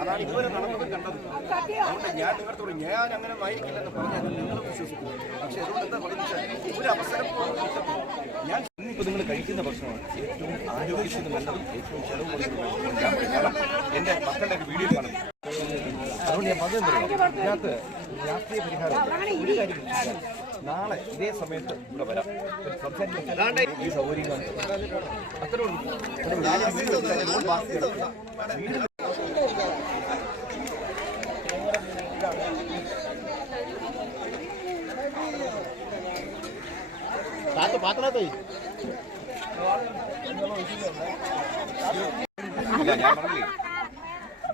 അതാണ് ഇതുവരെ നടന്നത് കണ്ടത്. അതുകൊണ്ട് ഞാൻ നിങ്ങളോട് ഞാൻ അങ്ങനെ ആയിരിക്കില്ലെന്ന് പറഞ്ഞാൽ നിങ്ങൾ വിശ്വസിക്കുന്നു. പക്ഷെ അതുകൊണ്ട് എന്താ പറയുന്നത്, ഒരു അവസരം ഞാൻ ഇന്നിപ്പോൾ നിങ്ങൾ കഴിക്കുന്ന ഭക്ഷണമാണ് ഏറ്റവും ആരോഗ്യത്തിന് നല്ലതും ഏറ്റവും ചെലവ് കുറഞ്ഞതും. എൻ്റെ മക്കളുടെ ഒരു വീഡിയോ കാണും. അതുകൊണ്ട് ഞാൻ പറഞ്ഞു തരുന്നു, ഇതിനകത്ത് രാഷ്ട്രീയ പരിഹാരം ഒരു കാര്യം. നാളെ ഇതേ സമയത്ത് ഇവിടെ വരാം, സംസാരിക്കാൻ ഈ സൗകര്യം അത്രേ ഉള്ളൂ. ഞാൻ പറഞ്ഞില്ലേ,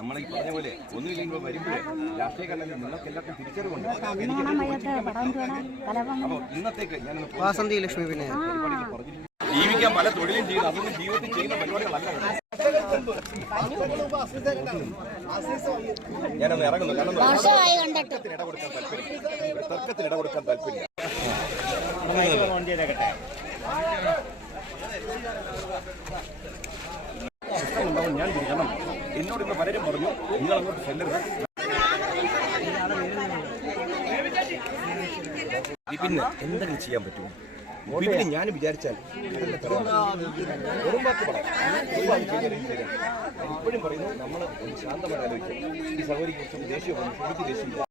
നമ്മൾ ഈ പറഞ്ഞ പോലെ ഒന്നുമില്ലെങ്കിൽ വരുമ്പോഴേ രാഷ്ട്രീയ കണ്ടന്റ് നിങ്ങൾക്ക് എല്ലാവർക്കും തിരിച്ചറിവുണ്ട്. അപ്പോൾ ഇന്നത്തേക്ക് ഞാൻ ജീവിക്കാൻ പല തൊഴിലും ചെയ്യുന്നു, അതൊന്നും ജീവിതത്തിൽ ചെയ്യുന്ന പരിപാടികളല്ല. ഞാനൊന്ന് ഇറങ്ങുന്നു, കാരണം തർക്കത്തിന് ഇട കൊടുക്കാൻ താല്പര്യം. ഞാൻ തിരിക്കണം. എന്നോട് ഇന്ന് പലരും പറഞ്ഞു നിങ്ങൾ അങ്ങോട്ട് ചെല്ലരുത്. പിന്നെ എന്തെങ്കിലും ചെയ്യാൻ പറ്റുമോ? ഇതിന് ഞാൻ വിചാരിച്ചാൽ വെറും വാക്ക് ഇപ്പോഴും പറയുന്നു, നമ്മൾ ഒന്ന് ശാന്തമായി ആലോചിക്കും. ഈ സൗകര്യം കുറിച്ച് ദേഷ്യമാണ്, എനിക്ക് ദേഷ്യമില്ല.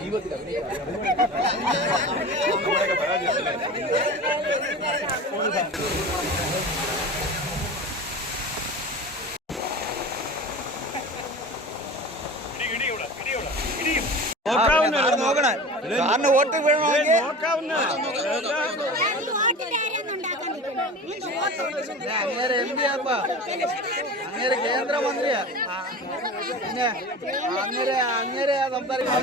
ജീവിതത്തിൽ വോട്ട് അങ്ങേരെ എം പി ആപ്പാ, അങ്ങേരെ കേന്ദ്രമന്ത്രിയാ, പിന്നെ അങ്ങേരെ സംസാരിക്കാൻ